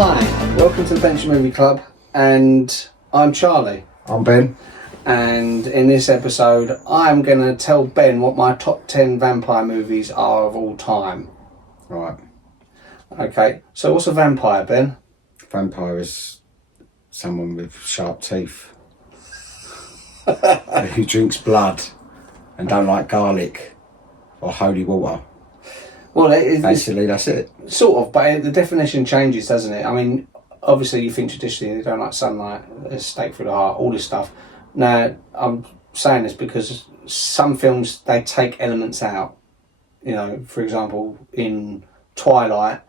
Hi, welcome to the Bench Movie Club, and I'm Charlie. I'm Ben. And in this episode, I'm going to tell Ben what my top 10 vampire movies are of all time. Right. Okay, so what's a vampire, Ben? Vampire is someone with sharp teeth who drinks blood and don't like garlic or holy water. Well, basically, that's it. Sort of, but the definition changes, doesn't it? I mean, obviously, you think traditionally they don't like sunlight, a stake through the heart, all this stuff. Now, I'm saying this because some films, they take elements out. You know, for example, in Twilight,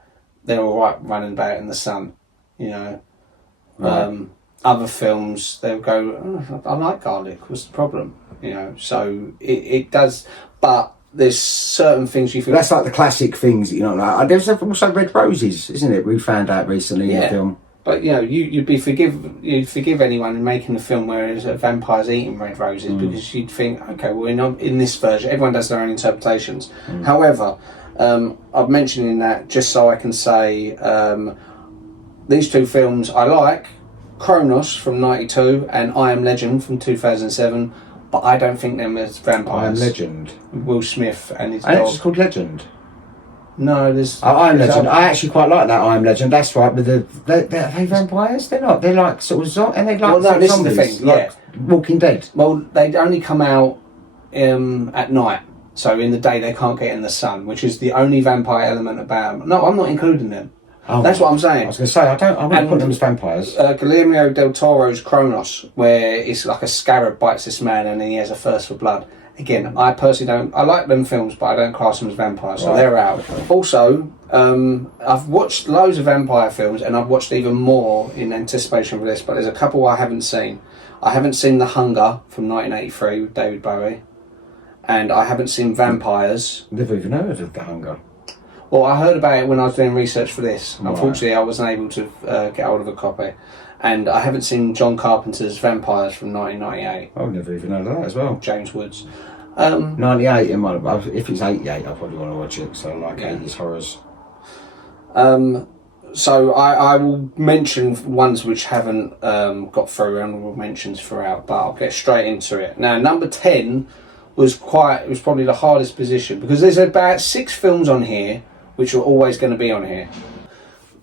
they're all right running about in the sun. You know, right. Other films, they'll go, oh, I like garlic, what's the problem? You know, so it does, but there's certain things you think... That's like the classic things, you know, like, there's also Red Roses, isn't it? We found out recently in the film. But, you know, you'd forgive anyone in making a film where there's a vampire's eating red roses because you'd think, okay, well, in this version, everyone does their own interpretations. However, I've mentioned in that, just so I can say, these two films I like, Kronos from 92 and I Am Legend from 2007, but I don't think them as vampires. I Am Legend. Will Smith and his and dog. It's just called Legend. No, there's... I Am Legend. I actually quite like that I Am Legend. That's right, but are they vampires? They're not. They're like sort of and they like well, no, this zombies, is the thing, like Walking Dead. Well, they only come out at night, so in the day they can't get in the sun, which is the only vampire element about them. No, I'm not including them. Oh, that's what I'm saying. I was going to say, I wouldn't put them as vampires. Guillermo del Toro's Kronos, where it's like a scarab bites this man and then he has a thirst for blood. Again, I personally don't... I like them films, but I don't class them as vampires, so they're out. Okay. Also, I've watched loads of vampire films, and I've watched even more in anticipation for this, but there's a couple I haven't seen. I haven't seen The Hunger from 1983 with David Bowie, and I haven't seen Vampires. Never even heard of The Hunger. Well, I heard about it when I was doing research for this. Right. Unfortunately, I wasn't able to get hold of a copy. And I haven't seen John Carpenter's Vampires from 1998. I've never even heard of that as well. James Woods. 98 in my... If it's 88, I probably want to watch it, so I like 80s horrors. So I will mention ones which haven't got through honourable mentions throughout, but I'll get straight into it. Now, number 10 was probably the hardest position, because there's about 6 films on here which are always going to be on here.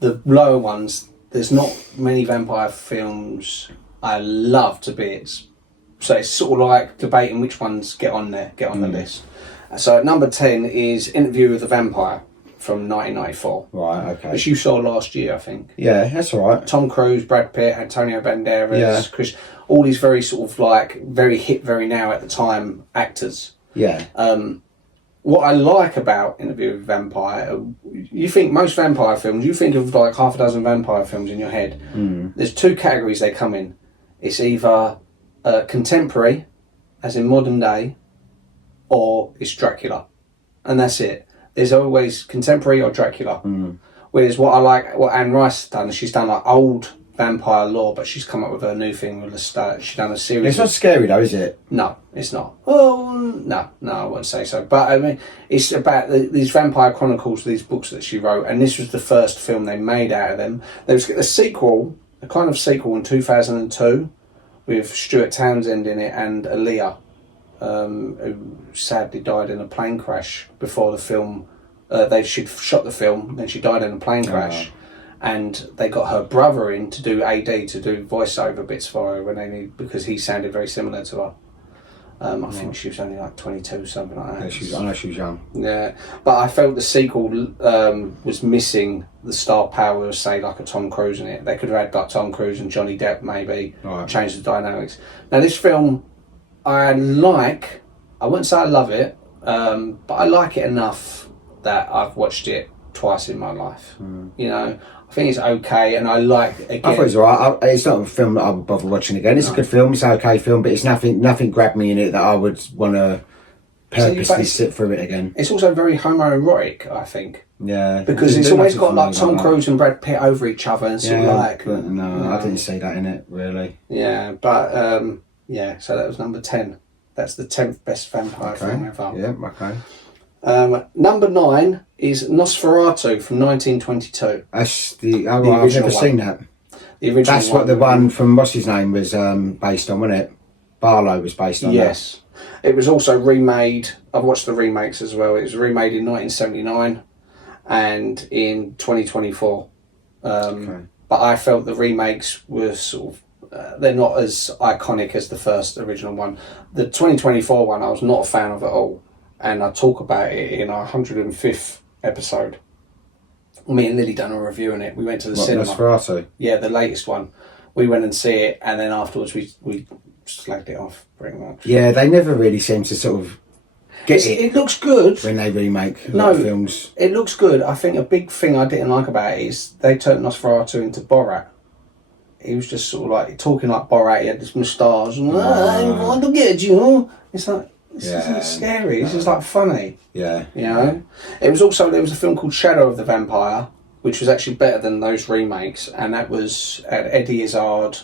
The lower ones, there's not many vampire films I love to bits. So it's sort of like debating which ones get on the list. So at number 10 is Interview with the Vampire from 1994. Right, okay. Which you saw last year, I think. Yeah, that's all right. Tom Cruise, Brad Pitt, Antonio Banderas, Chris, all these very sort of like very hip, very now at the time actors. Yeah. What I like about Interview with a Vampire, you think most vampire films, you think of like half a dozen vampire films in your head. There's 2 categories they come in. It's either contemporary, as in modern day, or it's Dracula. And that's it. There's always contemporary or Dracula. Whereas what Anne Rice has done, she's done like old vampire lore, but she's come up with a new thing with she's done a series. It's not scary though, is it? No, it's not. Well, no, I wouldn't say so. But I mean, it's about these vampire chronicles, these books that she wrote, and this was the first film they made out of them. There was a sequel, a kind of sequel in 2002, with Stuart Townsend in it and Aaliyah, who sadly died in a plane crash before the film. She'd shot the film, then she died in a plane crash. And they got her brother in to do AD, to do voiceover bits for her because he sounded very similar to her. I think she was only like 22, something like that. Yeah, I know she was young. Yeah, but I felt the sequel was missing the star power of, say, like a Tom Cruise in it. They could have had like Tom Cruise and Johnny Depp maybe, change the dynamics. Now this film, I wouldn't say I love it, but I like it enough that I've watched it twice in my life. You know, I think it's okay, and I like again. I thought it was alright. It's not a film that I would bother watching again. It's a good film. It's an okay film, but it's nothing grabbed me in it that I would want to purposely sit through it again. It's also very homoerotic, I think. Yeah, because it's always got like Tom Cruise and Brad Pitt over each other and sort of like. But no, I didn't see that in it really. Yeah, but so that was number 10. That's the 10th best vampire film ever. Yeah, okay. Number 9 is Nosferatu from 1922. That's I've never seen that. The original That's what the one from what's his name was based on, wasn't it? Barlow was based on. Yes. It was also remade. I've watched the remakes as well. It was remade in 1979 and in 2024. Okay. But I felt the remakes were sort of, they're not as iconic as the first original one. The 2024 one I was not a fan of at all. And I talk about it in our 105th episode. Me and Lily done a review on it. We went to the cinema. Nosferatu? Yeah, the latest one. We went and see it, and then afterwards we slagged it off pretty much. Yeah, they never really seem to sort of get it. It looks good when they remake a lot of films. It looks good. I think a big thing I didn't like about it is they turned Nosferatu into Borat. He was just sort of like talking like Borat. He had this moustache. And, I want to get you. It's like, this isn't scary. This is like funny. Yeah. You know? There was a film called Shadow of the Vampire, which was actually better than those remakes, and that was Eddie Izzard,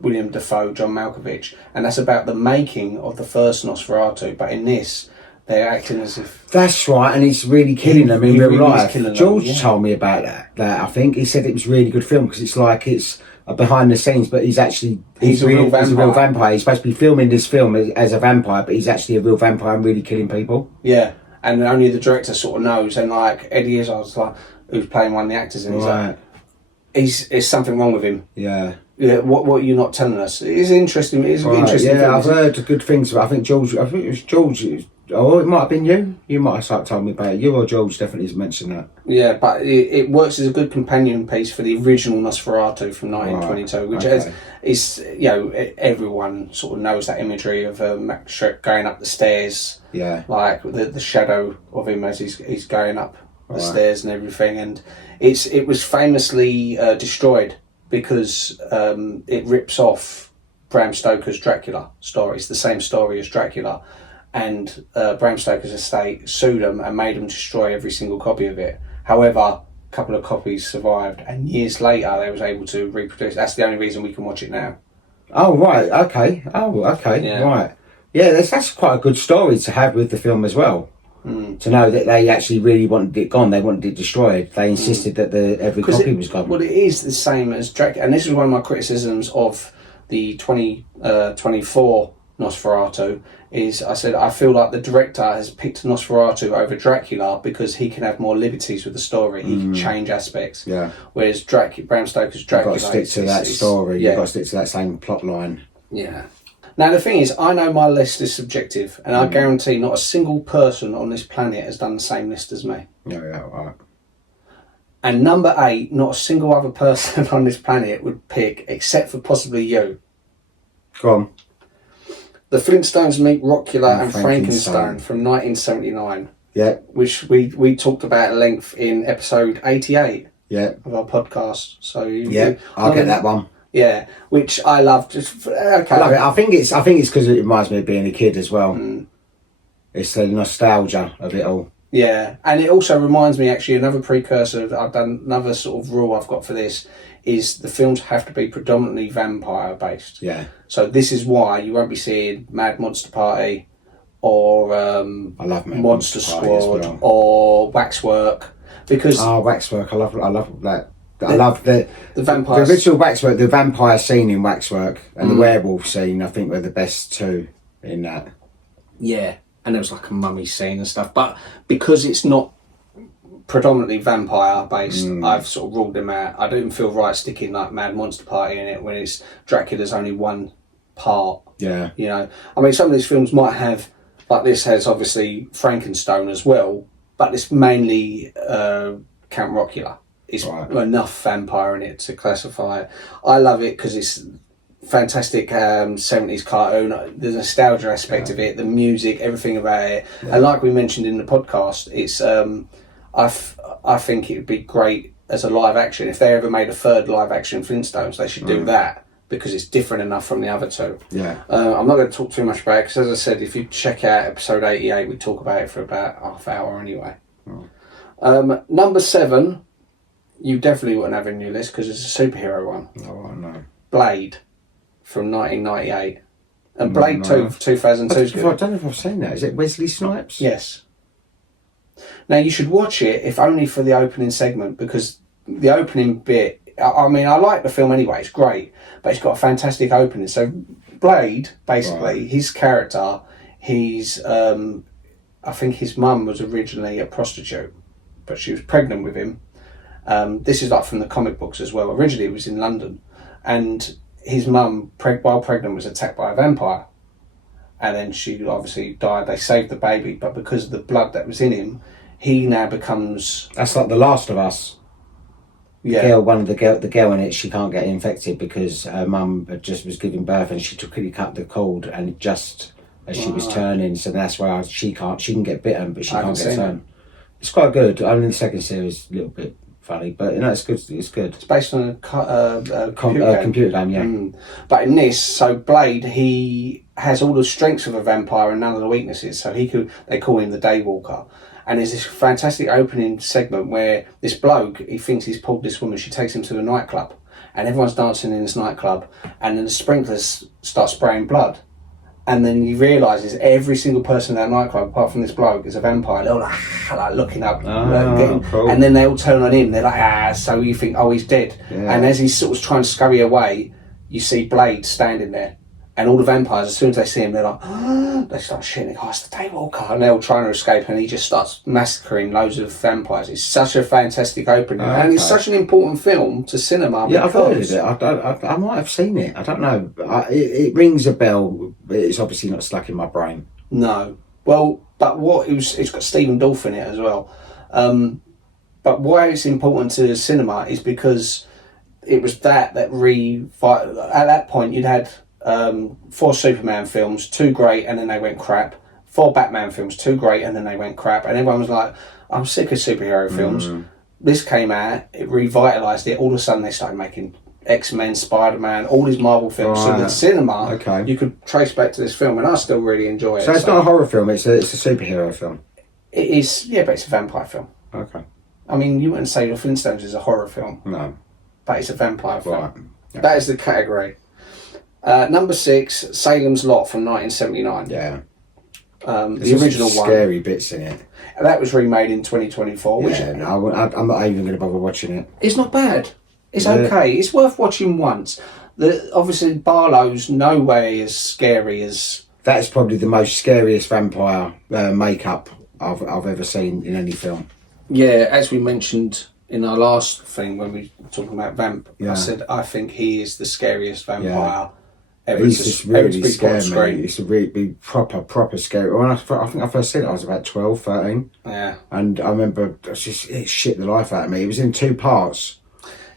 William Dafoe, John Malkovich, and that's about the making of the first Nosferatu. But in this, they're acting as if that's right, and he's really killing them in real life. George them, told me about that. I think he said it was a really good film because it's behind the scenes, but he's a real vampire. He's supposed to be filming this film as a vampire, but he's actually a real vampire and really killing people. Yeah, and only the director sort of knows, and like Eddie Izzard's like, who's playing one of the actors, and he's like, there's something wrong with him. Yeah. Yeah. What are you not telling us? It is interesting. It is an interesting. Yeah, I've heard good things. But I think it was George. Oh, it might have been you. You might have told me about it. You or George definitely has mentioned that. Yeah, but it works as a good companion piece for the original Nosferatu from 1922, which is everyone sort of knows that imagery of Max Schreck going up the stairs. Yeah. Like the shadow of him as he's going up the stairs and everything, and it was famously destroyed because it rips off Bram Stoker's Dracula story. It's the same story as Dracula. And Bram Stoker's estate sued them and made them destroy every single copy of it. However, a couple of copies survived, and years later they was able to reproduce. That's the only reason we can watch it now. Oh right, okay. Yeah. Right. Yeah, that's quite a good story to have with the film as well. To know that they actually really wanted it gone, they wanted it destroyed. They insisted that every copy was gone. Well, it is the same as Dracula, and this is one of my criticisms of the 2024 Nosferatu. Is I feel like the director has picked Nosferatu over Dracula because he can have more liberties with the story. He can change aspects. Yeah. Whereas Bram Stoker's Dracula, you've got to stick to that story. You've got to stick to that same plot line. Yeah. Now the thing is, I know my list is subjective, and I guarantee not a single person on this planet has done the same list as me. Yeah, right. And number 8, not a single other person on this planet would pick, except for possibly you. Go on. The Flintstones meet Dracula and Frankenstein from 1979. Yeah. Which we talked about at length in episode 88 of our podcast. So I'll get that one. Yeah, which I love. Okay. I love it. I think it's because it reminds me of being a kid as well. It's the nostalgia of it all. Yeah, and it also reminds me, actually, another precursor. I've done another sort of rule I've got for this is the films have to be predominantly vampire based. Yeah. So this is why you won't be seeing Mad Monster Party or I love Monster Squad or Waxwork, because Waxwork. I love that. I love the vampires. The original Waxwork, the vampire scene in Waxwork, and the werewolf scene. I think were the best two in that. Yeah, and there was like a mummy scene and stuff, but because it's not predominantly vampire based, I've sort of ruled them out. I don't feel right sticking like Mad Monster Party in it when it's Dracula's only one part. Yeah. You know, I mean, some of these films might have, like this has obviously Frankenstein as well, but it's mainly Count Dracula. It's enough vampire in it to classify it. I love it because it's fantastic 70s cartoon, the nostalgia aspect of it, the music, everything about it. And like we mentioned in the podcast, it's I think it would be great as a live action. If they ever made a third live action Flintstones, they should do that because it's different enough from the other two. Yeah. I'm not going to talk too much about it because, as I said, if you check out episode 88, we talk about it for about half hour anyway. Number 7, you definitely wouldn't have in your list because it's a superhero one. Oh, I know. Blade from 1998. And Blade 2 for 2002 is good. I don't know if I've seen that. Is it Wesley Snipes? Yes. Now you should watch it if only for the opening segment, because the opening bit, I mean, I like the film anyway, it's great, but it's got a fantastic opening. So Blade, basically, his character, he's I think his mum was originally a prostitute, but she was pregnant with him. This is like from the comic books as well. Originally it was in London, and his mum, while pregnant, was attacked by a vampire, and then she obviously died. They saved the baby, but because of the blood that was in him, he now becomes... That's like The Last of Us. Yeah. The girl in it, she can't get infected because her mum just was giving birth and she cut the cord, and just as she was turning, so that's why she can get bitten, but she can't get turned. It's quite good. I mean, the second series is a little bit funny, but it's good. It's good. It's based on a computer game, yeah. But in this, so Blade, he has all the strengths of a vampire and none of the weaknesses. So they call him the Daywalker. And there's this fantastic opening segment where this bloke, he thinks he's pulled this woman. She takes him to the nightclub, and everyone's dancing in this nightclub, and then the sprinklers start spraying blood. And then he realises every single person in that nightclub, apart from this bloke, is a vampire. They're all like looking up, cool. And then they all turn on him. They're like, so you think, oh, he's dead. Yeah. And as he's sort of trying to scurry away, you see Blade standing there. And all the vampires, as soon as they see him, they're like, they start shooting, oh, it's the Daywalker. And they're all trying to escape, and he just starts massacring loads of vampires. It's such a fantastic opening. And it's such an important film to cinema. Yeah, I've heard of it. I might have seen it. I don't know. It rings a bell, but it's obviously not stuck in my brain. No. Well, but it's got Stephen Dorff in it as well. But why it's important to cinema is because it was at that point you'd had 4 Superman films, 2 great, and then they went crap. 4 Batman films, 2 great, and then they went crap. And everyone was like, I'm sick of superhero films. This came out, it revitalised it. All of a sudden they started making X-Men, Spider-Man, all these Marvel films. So the cinema, you could trace back to this film, and I still really enjoy it. So it's not a horror film, it's a superhero film? It is, yeah, but it's a vampire film. Okay. I mean, you wouldn't say The Flintstones is a horror film. No. But it's a vampire film. Right. Okay. That is the category. Number 6, Salem's Lot from 1979. Yeah. The original one. Scary bits in it. That was remade in 2024. I'm not even going to bother watching it. It's not bad. It's okay. It's worth watching once. Obviously, Barlow's no way as scary as... That's probably the most scariest vampire makeup I've ever seen in any film. Yeah, as we mentioned in our last thing when we were talking about Vamp, I said I think he is the scariest vampire ever. He's just really scary, mate. It's a really proper scary. When I think I first seen it, I was about 12, 13. Yeah. And I remember it shit the life out of me. It was in 2 parts.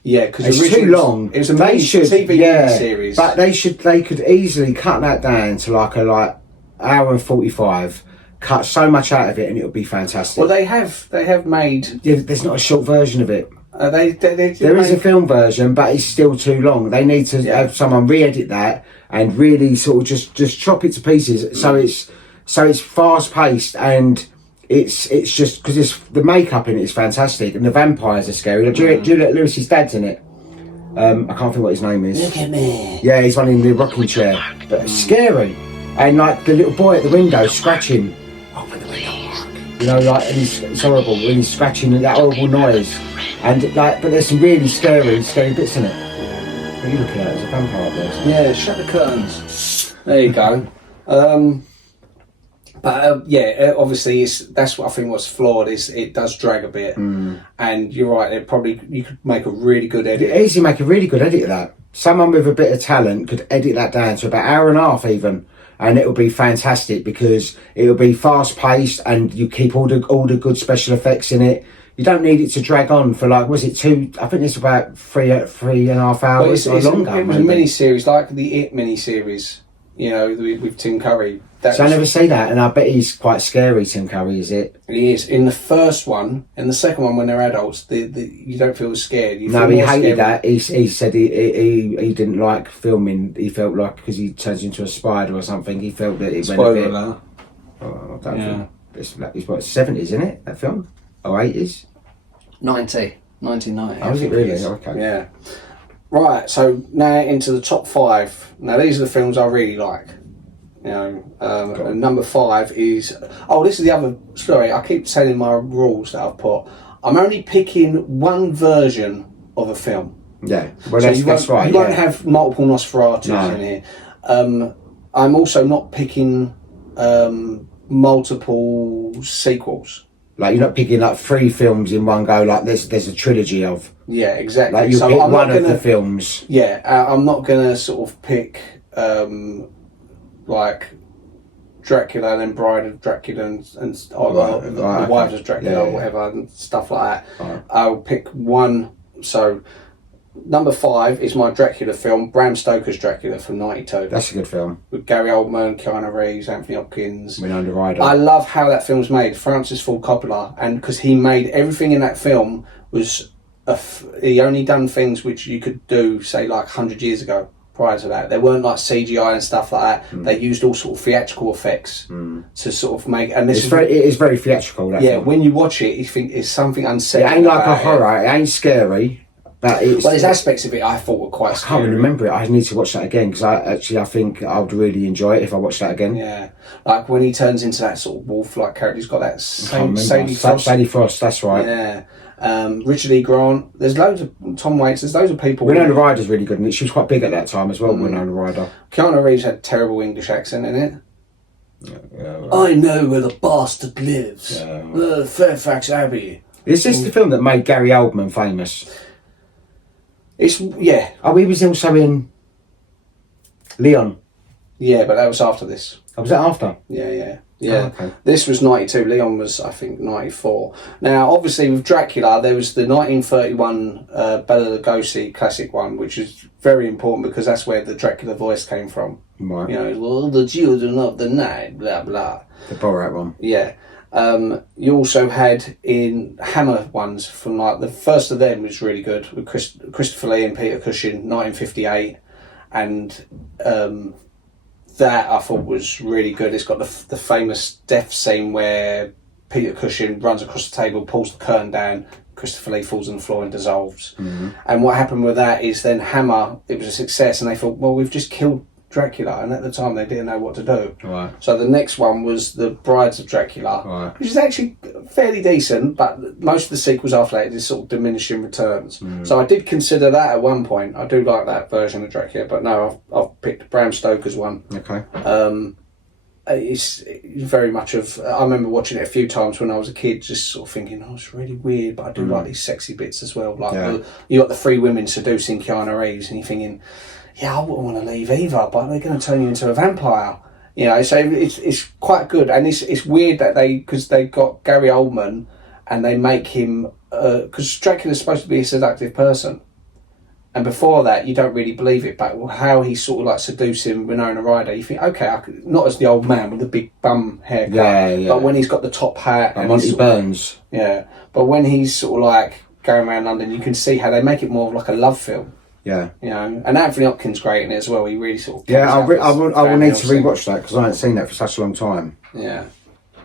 Yeah, because it's too long. It was a TV series. But they could easily cut that down to like hour and 45. Cut so much out of it, and it would be fantastic. Well, they have made. Yeah, there's not a short version of it. There is a film version, but it's still too long. They need to have someone re-edit that and really sort of just chop it to pieces. So it's fast paced, and it's just because the makeup in it is fantastic, and the vampires are scary. Juliette Lewis's dad's in it. I can't think what his name is. Look at me. Yeah, he's one in the rocking chair, but it's scary. And like the little boy at the window scratching. Open the window, Mark. You know, like, and it's horrible when he's scratching that horrible noise. And like, but there's some really scary bits in it. What are you looking at? There's a vampire up there. Yeah, shut the curtains. There you go. Obviously, that's what I think what's flawed is it does drag a bit, and you're right. You could make a really good edit. You could easily make a really good edit of that. Someone with a bit of talent could edit that down to about 1.5 hours even. And it will be fantastic because it will be fast paced, and you keep all the good special effects in it. You don't need it to drag on for like, was it 2? I think it's about 3.5 hours or longer. It was a mini series, like the It mini series, you know, with Tim Curry. I never see that, and I bet he's quite scary. Tim Curry, is it? He is. In the first one, in the second one, when they're adults, you don't feel scared. He hated that. He said he didn't like filming. He felt like because he turns into a spider or something. He felt that it went a bit. Spoiler alert. I don't think it's what 70s, isn't it? That film or 80s? 1990. Oh, is it really? Okay. Yeah. Right. So now into the top 5. Now these are the films I really like. You know, and number 5 is... Oh, this is the other story. I keep telling my rules that I've put. I'm only picking one version of a film. Yeah, well, So that's right. You won't have multiple Nosferatus in here. I'm also not picking multiple sequels. Like, you're not picking up 3 films in one go. Like there's a trilogy of. Yeah, exactly. Like, you pick one of the films. Yeah, I'm not gonna sort of pick like Dracula and then Bride of Dracula and the Wives of Dracula or whatever and stuff like that. Right. I'll pick one. So number 5 is my Dracula film, Bram Stoker's Dracula from '92. That's a good film. With Gary Oldman, Keanu Reeves, Anthony Hopkins. Winona Ryder. I love how that film's made. Francis Ford Coppola, and because he made everything in that film was he only done things which you could do, say, like 100 years ago. Prior to that, they weren't like CGI and stuff like that. They used all sort of theatrical effects to sort of make. And it is very theatrical. That film. When you watch it, you think it's something unsettling. It ain't like a horror. It ain't scary. But there's aspects of it I thought were quite scary. I can't remember it. I need to watch that again because I think I would really enjoy it if I watched that again. Yeah, like when he turns into that sort of wolf-like character, he's got that Sadie Frost. That's right. Yeah. Richard E. Grant. There's loads of Tom Waits. There's loads of people. Winona Ryder's really good, and she was quite big at that time as well. Winona Ryder. Keanu Reeves had terrible English accent in it. Right. I know where the bastard lives. Fairfax Abbey. Is this the film that made Gary Oldman famous? Oh, he was also in Leon. Yeah, but that was after this. Oh, was that after? Yeah. Oh, okay. This was 92. Leon was, I think, 94. Now, obviously, with Dracula, there was the 1931 Bela Lugosi classic one, which is very important because that's where the Dracula voice came from. Right. You know, well, the children of the night, blah, blah. The Borat one. Yeah. You also had in Hammer ones from like the first of them was really good with Christopher Lee and Peter Cushing, 1958, and that I thought was really good. It's got the famous death scene where Peter Cushing runs across the table, pulls the curtain down, Christopher Lee falls on the floor and dissolves. Mm-hmm. And what happened with that is then Hammer, it was a success, and they thought, well, we've just killed Dracula, and at the time they didn't know what to do. Right. So the next one was the Brides of Dracula, right, which is actually fairly decent, but most of the sequels after that is sort of diminishing returns. So I did consider that at one point. I do like that version of Dracula, but no, I've picked Bram Stoker's one. Okay. It's very much of. I remember watching it a few times when I was a kid, just sort of thinking, "Oh, it's really weird," but I do like these sexy bits as well. Like you got the 3 women seducing Keanu Reeves, and you're thinking, yeah, I wouldn't want to leave either, but they're going to turn you into a vampire. You know, so it's quite good. And it's weird that because they got Gary Oldman and they make him, because Dracula's supposed to be a seductive person. And before that, you don't really believe it, but how he's sort of like seducing Winona Ryder, you think, okay, not as the old man with the big bum haircut, but when he's got the top hat. Like Monty Burns. But when he's sort of like going around London, you can see how they make it more of like a love film. Yeah, you know, and Anthony Hopkins great in it as well. He really sort of I will need to rewatch that because I haven't seen that for such a long time. Yeah,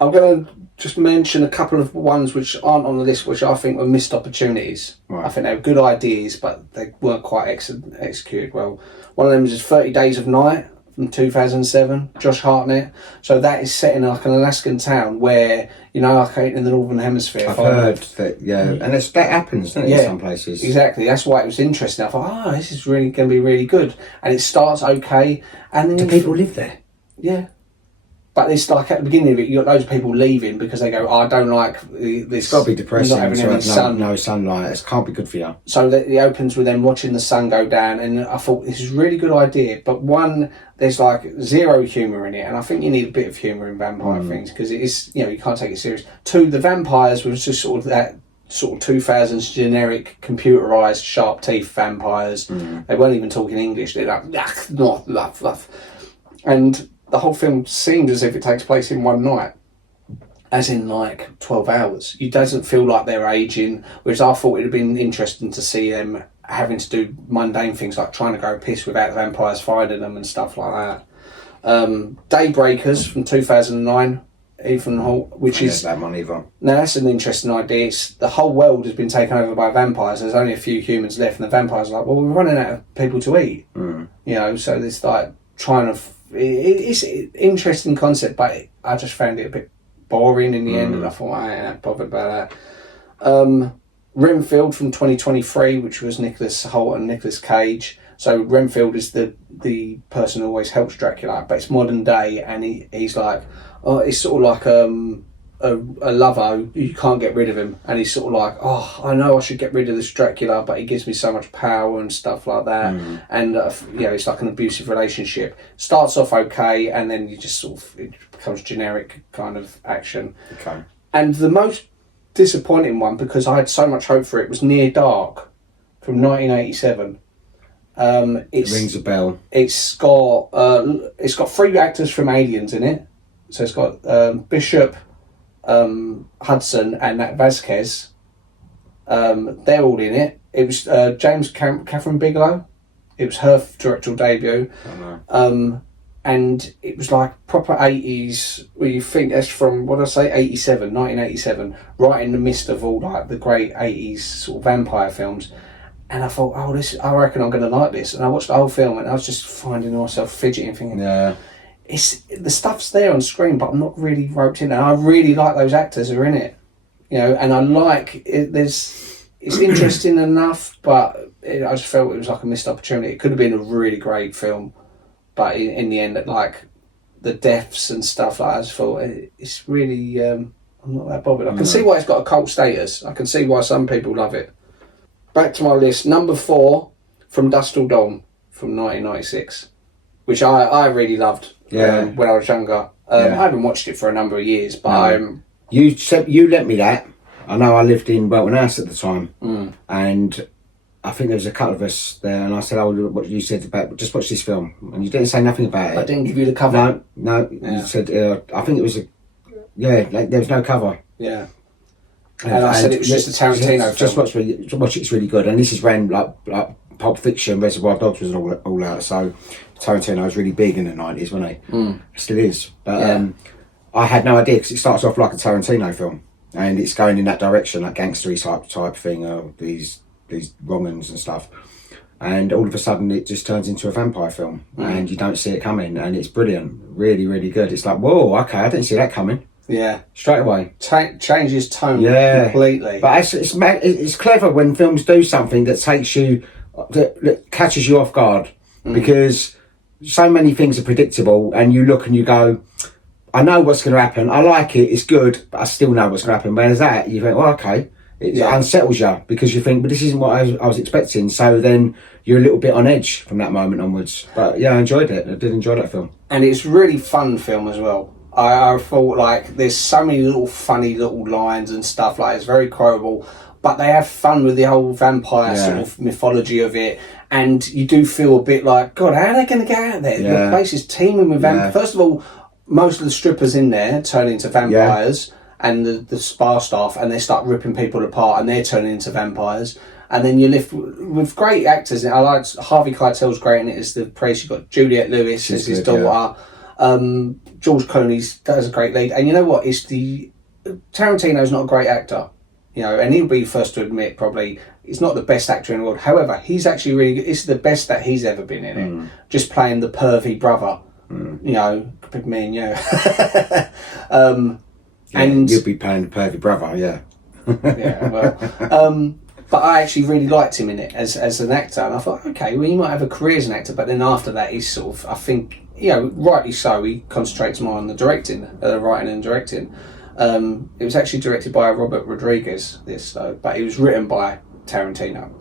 I'm going to just mention a couple of ones which aren't on the list, which I think were missed opportunities. Right. I think they were good ideas, but they weren't quite executed well. One of them is 30 Days of Night from 2007, Josh Hartnett. So that is set in like an Alaskan town where, you know, like in the Northern Hemisphere. I've heard that, and that happens, doesn't it, in some places? Exactly. That's why it was interesting. I thought, this is really going to be really good. And it starts okay. And then do people live there? Yeah. But it's like at the beginning of it, you got loads of people leaving because they go, I don't like this. It's got to be depressing. Not having any sun. No sunlight. It can't be good for you. So it opens with them watching the sun go down, and I thought this is a really good idea. But one, there's like zero humour in it, and I think you need a bit of humour in vampire things because it is, you know, you can't take it serious. 2, the vampires was just sort of that sort of 2000s generic computerised sharp teeth vampires. They weren't even talking English. They're like, not love. And the whole film seems as if it takes place in one night, as in like 12 hours. It doesn't feel like they're aging, whereas I thought it would have been interesting to see them having to do mundane things like trying to go piss without the vampires finding them and stuff like that. Daybreakers from 2009, Ethan Hawke, which is that one either. Now that's an interesting idea. It's the whole world has been taken over by vampires. There's only a few humans left, and the vampires are like, well, we're running out of people to eat. You know, so there's like trying to it's an interesting concept, but I just found it a bit boring in the end, and I thought I ain't that bothered about that. Renfield from 2023, which was Nicholas Hoult and Nicolas Cage. So Renfield is the person who always helps Dracula, but it's modern day, and he's like, it's sort of like a lover. You can't get rid of him, and he's sort of like, I know I should get rid of this Dracula, but he gives me so much power and stuff like that. And it's like an abusive relationship. Starts off okay, and then you just sort of, it becomes generic kind of action. Okay. And the most disappointing one, because I had so much hope for it, was Near Dark from 1987. It rings a bell. It's got 3 actors from Aliens in it. So it's got Bishop, Hudson, and Nat Vasquez. They're all in it. It was Catherine Bigelow. It was her directorial debut. And it was like proper 80s, where you think that's from, 1987, right in the midst of all like the great 80s sort of vampire films. And I thought, I reckon I'm going to like this. And I watched the whole film, and I was just finding myself fidgeting, thinking, it's the stuff's there on screen, but I'm not really roped in. And I really like those actors who are in it, and I like it. It's interesting enough, but I just felt it was like a missed opportunity. It could have been a really great film, but in the end, like the deaths and stuff, like I just thought it's really. I'm not that bothered. I can see why it's got a cult status. I can see why some people love it. Back to my list, number 4, From Dusk Till Dawn from 1996, which I really loved when I was younger. I haven't watched it for a number of years, but you lent me that. I know I lived in Welton House at the time, and I think there was a couple of us there, and I said, what you said about, just watch this film, and you didn't say nothing about it. I didn't give you the cover. No. You said, I think it was there was no cover. Yeah. And I said it was just a Tarantino film. Just watch it, it's really good. And this is when like Pulp Fiction, Reservoir Dogs was all out, so Tarantino was really big in the 90s, wasn't he? Still is. But I had no idea, because it starts off like a Tarantino film, and it's going in that direction, like gangstery type thing, these wrong-uns and stuff. And all of a sudden it just turns into a vampire film, and you don't see it coming, and it's brilliant. Really, really good. It's like, whoa, okay, I didn't see that coming. Yeah, straight away. Changes tone completely. But it's clever when films do something that takes you, that catches you off guard, because so many things are predictable, and you look and you go, I know what's going to happen. I like it. It's good, but I still know what's going to happen. Whereas that, you think, well, okay, it unsettles you, because you think, but this isn't what I was expecting. So then you're a little bit on edge from that moment onwards. But yeah, I enjoyed it. I did enjoy that film, and it's a really fun film as well. I thought, like, there's so many funny little lines and stuff, like, it's very quotable, but they have fun with the whole vampire sort of mythology of it, and you do feel a bit like, God, how are they going to get out of there? The place is teeming with vampires. First of all, most of the strippers in there turn into vampires, and the spa staff, and they start ripping people apart, and they're turning into vampires. And then you live with great actors. I like Harvey Keitel's great in it as the priest. You've got Juliette Lewis as his daughter. George Clooney does a great lead, and you know what? Tarantino's not a great actor, and he'll be first to admit probably he's not the best actor in the world. However, he's actually really good. It's the best that he's ever been in it. Just playing the pervy brother, could be me and you. And you'll be playing the pervy brother, but I actually really liked him in it as an actor, and I thought, okay, well, he might have a career as an actor, but then after that, he's sort of, I think, rightly so, he concentrates more on the writing and directing. It was actually directed by Robert Rodriguez, but it was written by Tarantino.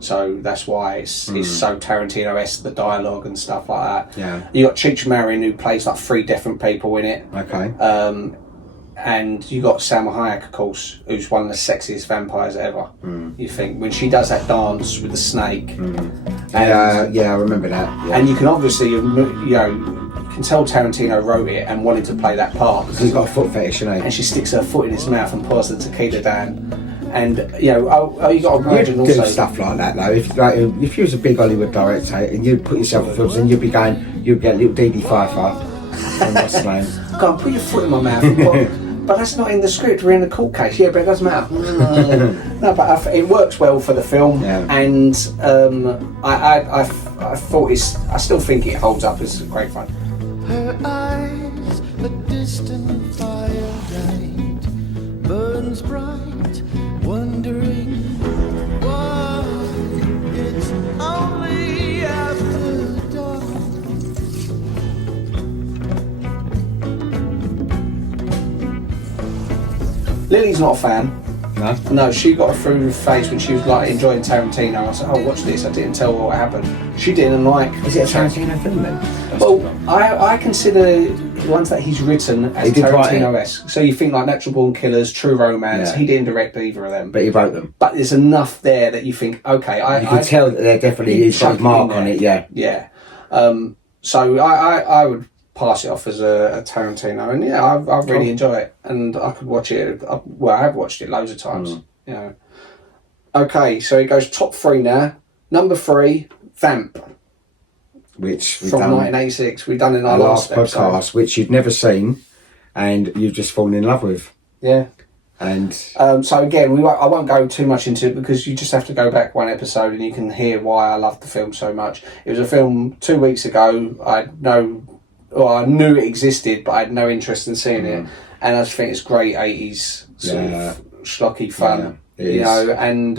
So that's why it's so Tarantino-esque, the dialogue and stuff like that. Yeah. You got Cheech Marin, who plays like 3 different people in it. Okay. And you got Salma Hayek, of course, who's one of the sexiest vampires ever. You think, when she does that dance with the snake. I remember that. Yeah. And you can obviously, you can tell Tarantino wrote it and wanted to play that part. Because he's got a foot fetish, isn't he? And she sticks her foot in his mouth and pours the tequila down. And, you got to imagine you'd also... do stuff like that, though. If you was a big Hollywood director and you'd put yourself in films, and you'd get little Dee Dee Pfeiffer and what's his name. Go on, put your foot in my mouth. But that's not in the script. We're in a court case. Yeah, but it doesn't matter. No, but it works well for the film, and I thought I still think it holds up as great fun. Her eyes, a distant firelight, burns bright, wondering why it's only after dark. Lily's not a fan. No? No, she got through the phase when she was like enjoying Tarantino. I said, "Oh, watch this." I didn't tell her what happened. She didn't like. Is it a Tarantino film then? Well, I consider the ones that he's written as Tarantino-esque. So you think like Natural Born Killers, True Romance. Yeah. He didn't direct either of them, But he wrote them. but there's enough there that you think, okay, You can tell that there definitely is a mark on it, yeah. Yeah. So I would pass it off as a Tarantino, and yeah, I really enjoy it, and I could watch it. Well, I have watched it loads of times. You know. Okay, so it goes top 3 now. Number 3, Vamp, Which we've from done 1986. We've done in our last last podcast, episode. which you've never seen and you've just fallen in love with. Yeah. And So again, I won't go too much into it because you just have to go back one episode and you can hear why I loved the film so much. It was a film 2 weeks ago. I knew it existed, but I had no interest in seeing it. And I just think it's great 80s sort of schlocky fun, you know. And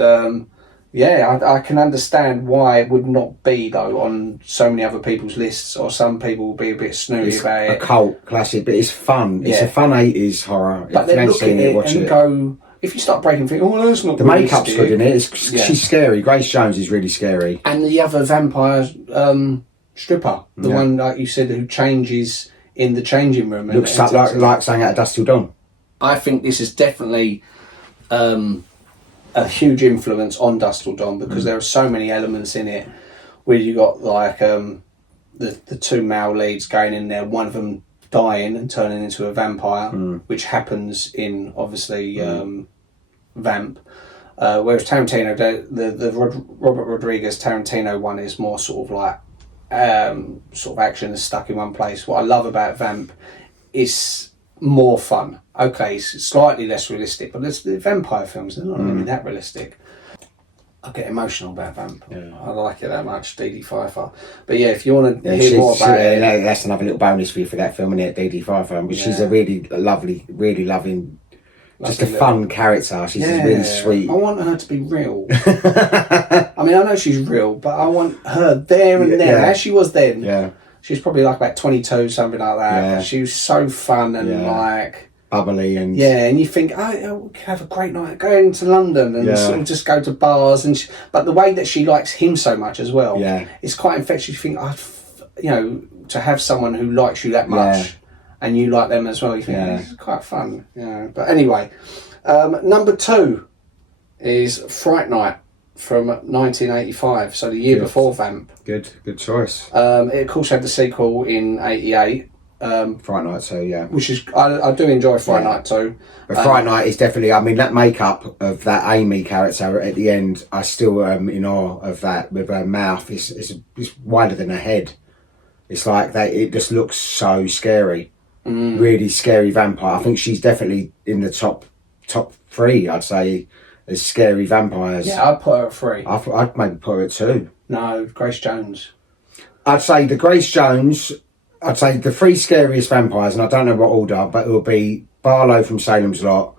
I can understand why it would not be though on so many other people's lists, or some people will be a bit snooty about it. It's a cult classic, but it's fun. It's a fun 80s horror. But then look at it and go, if you start breaking things, oh, that's not the makeup's good in it. Yeah. She's scary. Grace Jones is really scary. And the other vampire stripper, the one like you said, who changes in the changing room. Looks like something out of Dust Till Dawn. I think this is definitely a huge influence on Dust Till Dawn because there are so many elements in it where you got like the 2 male leads going in there, one of them dying and turning into a vampire, which happens in obviously Vamp. Whereas Tarantino, the Robert Rodriguez Tarantino one is more sort of like sort of action is stuck in one place. What I love about Vamp is more fun. Okay, it's slightly less realistic, but the vampire films, they're not really that realistic. I get emotional about Vamp. Yeah. I like it that much, Dee Dee Pfeiffer. But yeah, if you want to hear more about it... That's another little bonus for you for that film, isn't it, Dee Dee Pfeiffer? But she's a really lovely, really loving... Just a fun character. She's just really sweet. I want her to be real. I mean, I know she's real, but I want her there and then, as she was then. Yeah. She was probably like about 22, something like that. Yeah. But she was so fun and like... bubbly and... Yeah, and you think, we could have a great night going to London and sort of just go to bars. But the way that she likes him so much as well, it's quite infectious. You think, to have someone who likes you that much and you like them as well, you think, it's quite fun. Yeah. But anyway, number 2 is Fright Night from 1985, so the year before Vamp. Good choice. It of course had the sequel in 88. Fright Night 2, yeah. Which is, I do enjoy Fright Night 2. But Fright Night is definitely, I mean, that makeup of that Amy character at the end, I still am in awe of that, with her mouth. It's wider than her head. It's like that, it just looks so scary. Really scary vampire. I think she's definitely in the top 3, I'd say, as scary vampires. Yeah, I'd put her at 3. I'd maybe put her at 2. No, Grace Jones. I'd say the Grace Jones... I'd say the 3 scariest vampires, and I don't know what order, but it will be Barlow from Salem's Lot,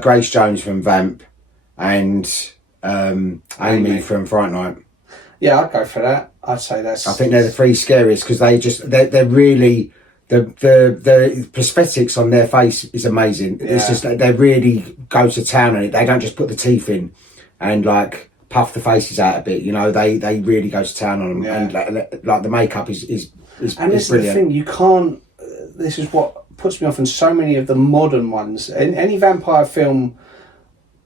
Grace Jones from Vamp, and Amy from Fright Night. Yeah, I'd go for that. I'd say that's... I think they're the 3 scariest because they're really... The prosthetics on their face is amazing. Yeah. It's just they really go to town on it. They don't just put the teeth in and like puff the faces out a bit. You know, they really go to town on them. Yeah. And like the makeup is and this is the thing, you can't... This is what puts me off in so many of the modern ones. In any vampire film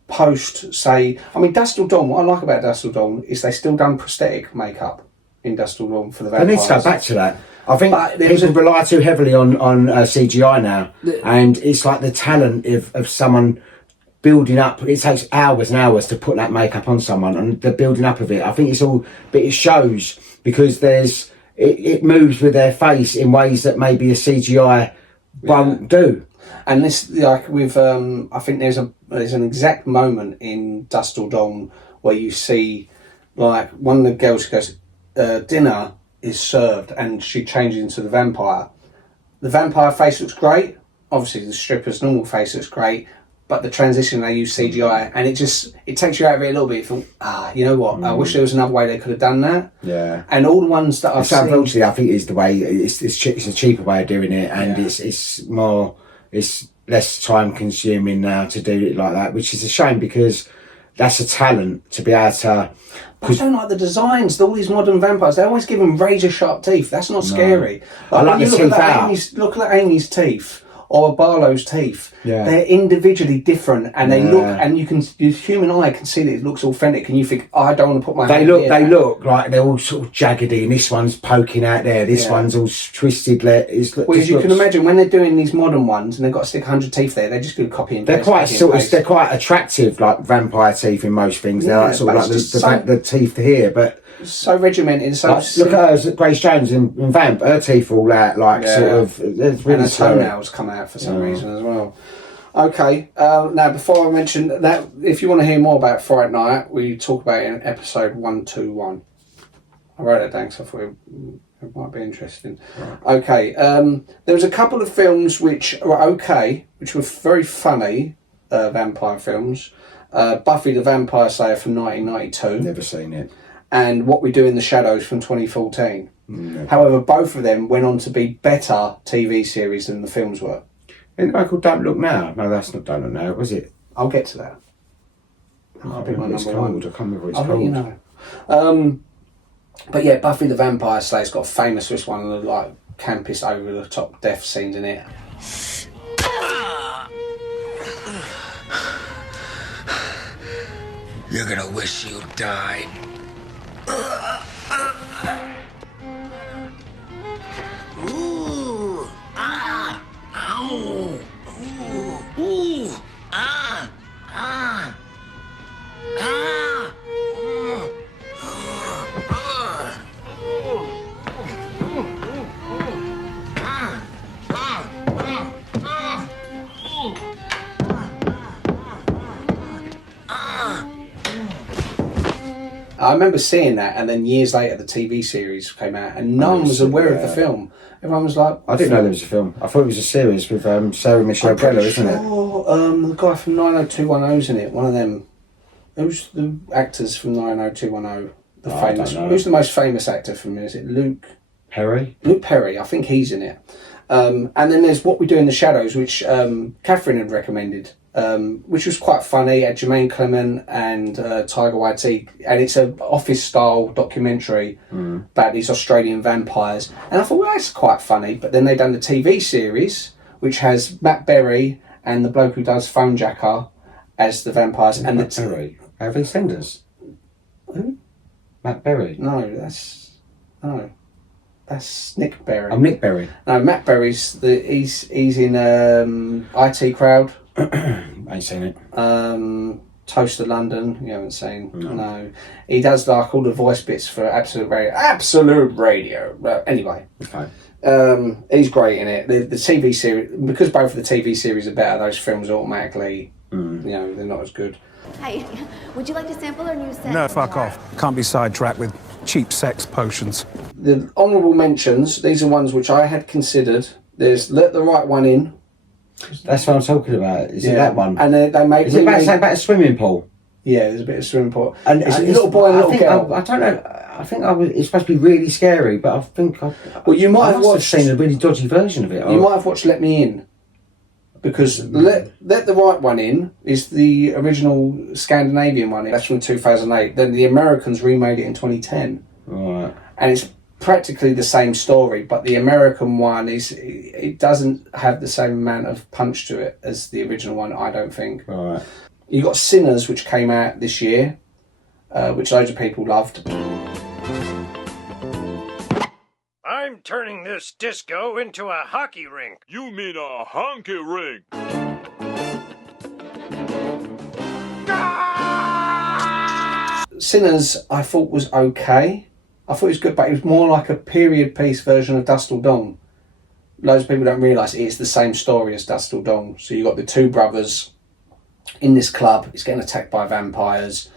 post, say... I mean, Dust Till Dawn, what I like about Dust Till Dawn is they still done prosthetic makeup in Dust Till Dawn for the vampires. I need to go back to that. I think people rely too heavily on CGI now. And it's like the talent of someone building up. It takes hours and hours to put that makeup on someone and the building up of it. I think it's all... But it shows because there's... It moves with their face in ways that maybe a CGI won't do. And this, like with, I think there's an exact moment in Dust Till Dawn where you see, like, one of the girls goes, dinner is served, and she changes into the vampire, the vampire face looks great. Obviously, the stripper's normal face looks great. But the transition, they use CGI, and it takes you out of it a little bit. You think, you know what? I wish there was another way they could have done that. Yeah. And all the ones that I've seen... Unfortunately, I think it's the way, it's a cheaper way of doing it, and it's less time consuming now to do it like that, which is a shame because that's a talent to be able to... But I don't like the designs. All these modern vampires, they always give them razor sharp teeth. That's not scary. I like the teeth out. Look at Amy's teeth. Or Barlow's teeth. Yeah. They're individually different, and they look, and the human eye can see that it looks authentic, and you think, I don't want to put my hand here. They look like they're all sort of jaggedy, and this one's poking out there, this one's all twisted. As you can imagine, when they're doing these modern ones, and they've got to stick 100 teeth there, they're just going to copy and paste. They're quite attractive, like vampire teeth in most things. They're like sort of like the teeth here, but... So regimented, look at her, Grace Jones in Vamp. Her teeth all out, sort of. It's really and her toenails come out for some reason as well. Okay, now before I mention that, if you want to hear more about Fright Night, we talk about it in episode 121. I wrote that down because I thought it might be interesting. Right. Okay, there was a couple of films which were okay, which were very funny vampire films. Buffy the Vampire Slayer from 1992. Never seen it. And What We Do in the Shadows from 2014. No. However, both of them went on to be better TV series than the films were. Isn't it called Don't Look Now? No, that's not Don't Look Now, was it? I'll get to that. I'll be my number one. I can't remember what it's I'll called. let you know. But yeah, Buffy the Vampire Slayer's got a famous, it's one of the campest, over the top death scenes in it. You're gonna wish you died. Ooh, ah, ow, ooh, ooh, ah, ah, ah, I remember seeing that, and then years later the TV series came out, and no one was aware of the film. Everyone was like... I didn't know there was a film. I thought it was a series with Sarah Michelle Gellar, isn't it? The guy from 90210's in it, one of them. Who's the actors from 90210? The famous. Who's the most famous actor from it? Is it Luke Perry? Luke Perry, I think he's in it. And then there's What We Do in the Shadows, which Catherine had recommended, which was quite funny. Had Jermaine Clement and Tiger Waititi, and it's an office-style documentary about these Australian vampires. And I thought, well, that's quite funny. But then they done the TV series, which has Matt Berry and the bloke who does Phone Jacker as the vampires. And Matt Berry, Harvey Sanders. Who? Matt Berry. No, that's Nick Berry. I'm Nick Berry. No, Matt Berry's he's in IT Crowd. Ain't seen it. Toast of London, you haven't seen. No. He does like all the voice bits for Absolute Radio. Absolute Radio. Anyway. Okay. He's great in it. The TV series, because both of the TV series are better, those films automatically, they're not as good. Hi, would you like to sample our new set? No, fuck off. Can't be sidetracked with cheap sex potions. The honourable mentions, these are ones which I had considered. There's Let the Right One In. That's what I'm talking about. Is it that one? And they made... Is it about a swimming pool? Yeah, there's a bit of swimming pool. And it's a little boy and a little girl. I don't know. I think it's supposed to be really scary, but I think you might have seen a really dodgy version of it. You might have watched Let Me In, because Let the Right One In is the original Scandinavian one. That's from 2008. Then the Americans remade it in 2010. Right. And it's practically the same story, but the American one it doesn't have the same amount of punch to it as the original one, I don't think. Right. You got Sinners, which came out this year, which loads of people loved. I'm turning this disco into a hockey rink. You mean a honky rink? Sinners, I thought was okay. I thought it was good, but it was more like a period piece version of Dusk Till Dawn. Loads of people don't realise it's the same story as Dusk Till Dawn. So you got the two brothers in this club. It's getting attacked by vampires.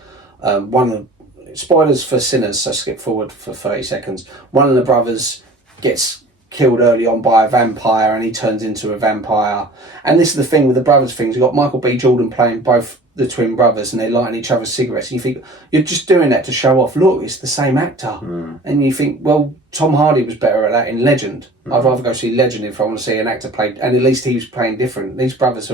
Spoilers for Sinners, so skip forward for 30 seconds. One of the brothers gets killed early on by a vampire and he turns into a vampire. And this is the thing with the brothers things. You've got Michael B. Jordan playing both the twin brothers and they're lighting each other's cigarettes. And you think, you're just doing that to show off, look, it's the same actor. And you think, well, Tom Hardy was better at that in Legend. I'd rather go see Legend if I want to see an actor play, and at least he was playing different. These brothers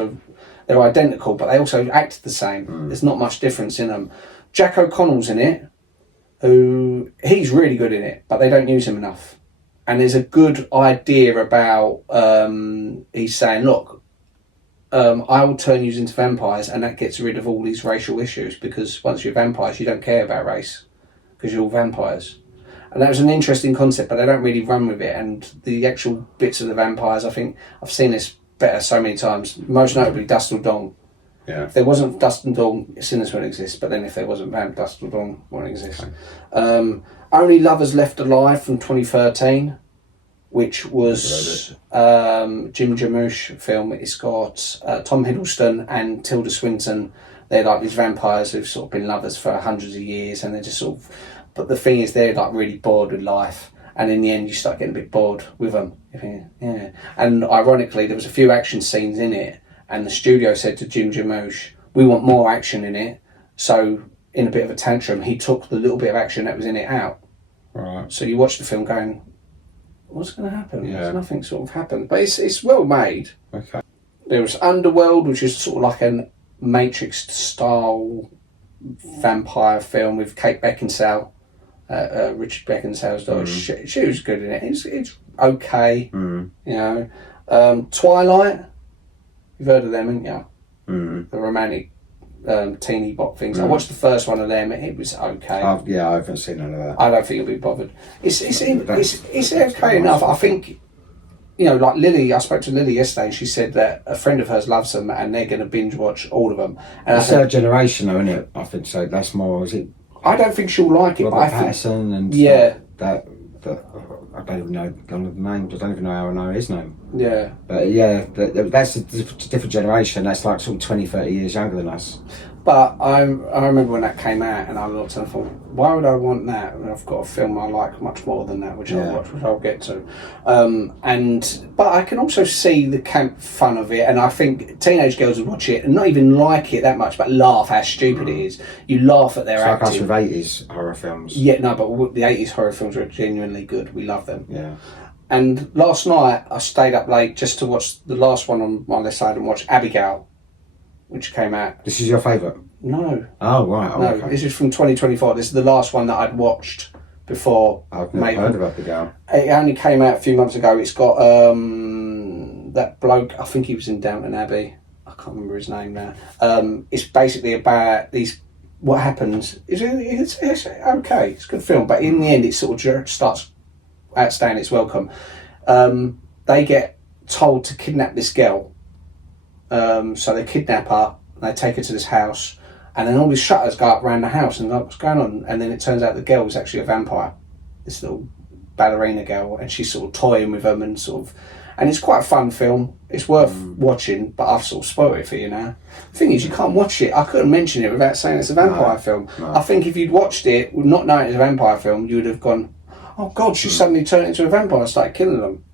they're identical, but they also acted the same. There's not much difference in them. Jack O'Connell's in it, who, he's really good in it, but they don't use him enough. And there's a good idea about, he's saying, look, I will turn you into vampires, and that gets rid of all these racial issues, because once you're vampires, you don't care about race, because you're all vampires. And that was an interesting concept, but they don't really run with it. And the actual bits of the vampires, I think, I've seen this better so many times, most notably Dust Till Dawn. Yeah. If there wasn't Dust Till Dawn, Sinners wouldn't exist, but then if there wasn't Vamp, Dust Till Dawn wouldn't exist. Okay. Only Lovers Left Alive from 2013, which was Jim Jarmusch film. It's got Tom Hiddleston and Tilda Swinton. They're like these vampires who've sort of been lovers for hundreds of years, and they're just sort of, but the thing is they're like really bored with life, and in the end you start getting a bit bored with them. You think, yeah. And ironically, there was a few action scenes in it, and the studio said to Jim Jarmusch, we want more action in it. So in a bit of a tantrum, he took the little bit of action that was in it out. Right. So you watch the film going, what's going to happen? Yeah. There's nothing sort of happened, but it's well made. Okay. There was Underworld, which is sort of like a Matrix style vampire film with Kate Beckinsale, Richard Beckinsale's daughter. She was good in it. It's okay, you know. Twilight, you've heard of them, haven't you? The romantic teeny bop things. I watched the first one of them. It was okay. I haven't seen none of that. I don't think you'll be bothered. It's okay enough. I think, you know, like Lily, I spoke to Lily yesterday and she said that a friend of hers loves them and they're going to binge watch all of them. And it's third generation though, isn't it? I think so. That's more, is it? I don't think she'll like it, Robert but I Pattinson think... and yeah. that I don't even know none of the names. I don't even know how I know his name. Yeah. But yeah, that's a different generation. That's like sort of 20, 30 years younger than us. But I remember when that came out and I looked and I thought, why would I want that? And I've got a film I like much more than that, which I'll watch, which I'll get to. But I can also see the camp fun of it, and I think teenage girls would watch it and not even like it that much, but laugh how stupid it is. You laugh at their acting. It's like us with 80s horror films. Yeah, no, but the 80s horror films were genuinely good. We love them. Yeah. And last night I stayed up late just to watch the last one on my list. I hadn't watched Abigail, which came out. This is your favourite? No. Oh, right. Oh, no, okay. This is from 2024. This is the last one that I'd watched before. I've never heard of Abigail. It only came out a few months ago. It's got that bloke, I think he was in Downton Abbey. I can't remember his name now. It's basically about these, what happens. It's okay, it's a good film, but in the end it sort of starts outstaying its welcome. They get told to kidnap this girl. So they kidnap her, and they take her to this house, and then all these shutters go up around the house and like, what's going on? And then it turns out the girl was actually a vampire, this little ballerina girl, and she's sort of toying with them and sort of, and it's quite a fun film. It's worth watching, but I've sort of spoiled it for you now. The thing is, you can't watch it. I couldn't mention it without saying it's a vampire film. No. I think if you'd watched it, not knowing it's a vampire film, you would have gone, oh God, she suddenly turned into a vampire and started killing them.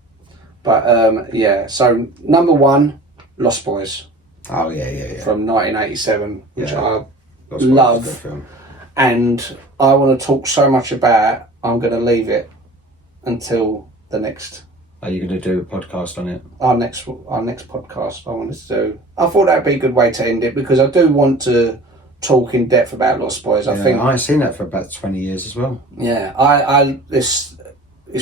But yeah, so number one, Lost Boys. Oh yeah. From 1987, which I love, and I want to talk so much about. I'm going to leave it until the next. Are you going to do a podcast on it? Our next podcast. I wanted to do. I thought that'd be a good way to end it because I do want to talk in depth about Lost Boys. I think I've seen that for about 20 years as well. Yeah, it's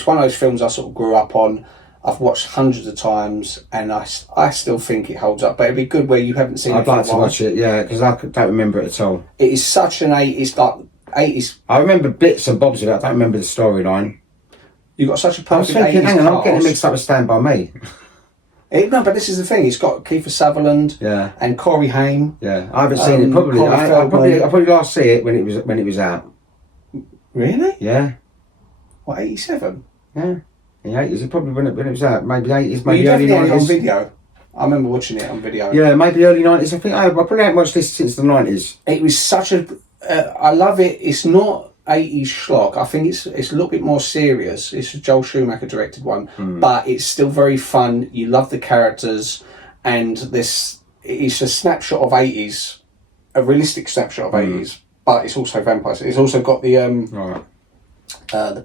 one of those films I sort of grew up on. I've watched hundreds of times, and I still think it holds up. But it'd be good where you haven't seen it. I'd like to watch it, yeah, because I don't remember it at all. It is such an 80s, like 80s. I remember bits and bobs of it. I don't remember the storyline. You got such a perfect. I was thinking, 80s hang on, cast. I'm getting mixed up with Stand By Me. No, but this is the thing. It's got Kiefer Sutherland, and Corey Haim. Yeah, I haven't seen it. Probably, I probably last see it when it was out. Really? Yeah. What, 87? Yeah. In the 80s, it probably when it was out, maybe 80s, Well, maybe early 90s. On video. I remember watching it on video. Yeah, maybe early 90s. I think I probably haven't watched this since the 90s. It was such a. I love it. It's not 80s schlock. I think it's a little bit more serious. It's a Joel Schumacher directed one, but it's still very fun. You love the characters, and it's a snapshot of 80s, a realistic snapshot of 80s, but it's also vampires. It's also got the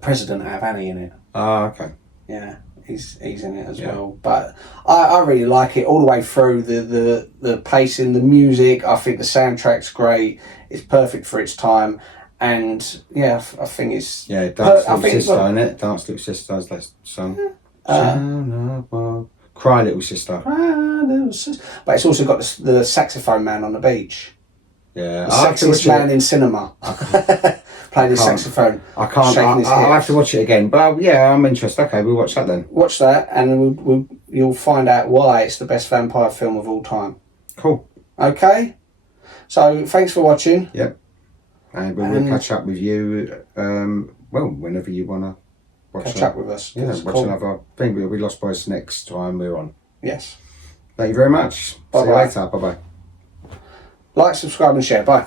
president out of Annie in it. Ah, okay. Yeah, he's in it as well. But I really like it all the way through. The pacing, the music. I think the soundtrack's great. It's perfect for its time. And yeah, I think it's Dance Little Sister, isn't it? Dance Little Sister is that song. Cry Little Sister. But it's also got the saxophone man on the beach. Yeah, the sexiest man in cinema. Playing his saxophone. I can't. I'll have to watch it again. But yeah, I'm interested. Okay, we'll watch that then. Watch that, and you'll find out why it's the best vampire film of all time. Cool. Okay. So thanks for watching. Yep. And we'll catch up with you. Whenever you wanna catch up with us. Yeah, watch another thing. We'll be Lost Boys next time we're on. Yes. Thank you very much. Bye-bye. See you later. Bye bye. Like, subscribe, and share. Bye.